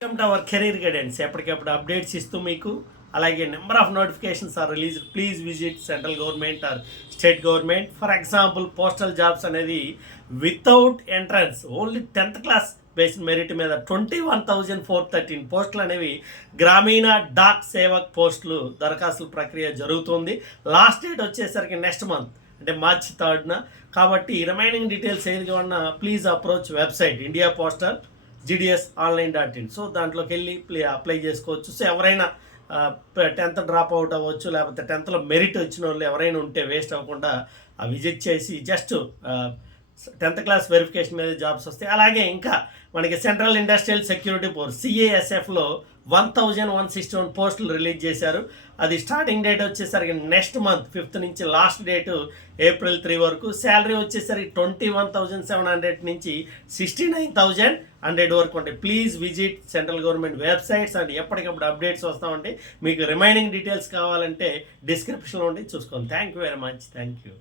Welcome to our career guidance. ఎప్పటికప్పుడు updates ఇస్తూ మీకు అలాగే number of notifications are release. Please visit central government or state government. For example postal jobs అనేది without entrance only 10th class based merit మీద 21,413 పోస్టులు అనేవి గ్రామీణ dock Sevak పోస్టులు దరఖాస్తుల ప్రక్రియ జరుగుతుంది. లాస్ట్ డేట్ వచ్చేసరికి నెక్స్ట్ మంత్ అంటే మార్చి 3rd. కాబట్టి రిమైనింగ్ డీటెయిల్స్ ఏదిగా ఉన్నా please approach website India postal gdsonline.in. So దాంట్లోకి వెళ్ళి అప్లై చేసుకోవచ్చు. సో ఎవరైనా 10th డ్రాప్ అవుట్ అవ్వచ్చు, లేకపోతే 10thలో మెరిట్ వచ్చిన వాళ్ళు ఎవరైనా ఉంటే వేస్ట్ అవ్వకుండా విజిట్ చేసి జస్ట్ 10th క్లాస్ వెరిఫికేషన్ మీద జాబ్స్ వస్తాయి. అలాగే ఇంకా మనకి సెంట్రల్ ఇండస్ట్రియల్ సెక్యూరిటీ ఫోర్స్ CASFలో 1,161 పోస్టులు రిలీజ్ చేశారు. అది స్టార్టింగ్ డేట్ వచ్చేసరికి నెక్స్ట్ మంత్ 5th నుంచి లాస్ట్ డేటు April 3 వరకు. శాలరీ వచ్చేసరికి 21,700 నుంచి 69,100 వరకు ఉంటాయి. Please visit central government websites and ఎప్పటికప్పుడు అప్డేట్స్ వస్తూ ఉంటాయి. మీకు రిమైనింగ్ డీటెయిల్స్ కావాలంటే డిస్క్రిప్షన్లో ఉండి చూసుకోండి. Thank you very much. Thank you.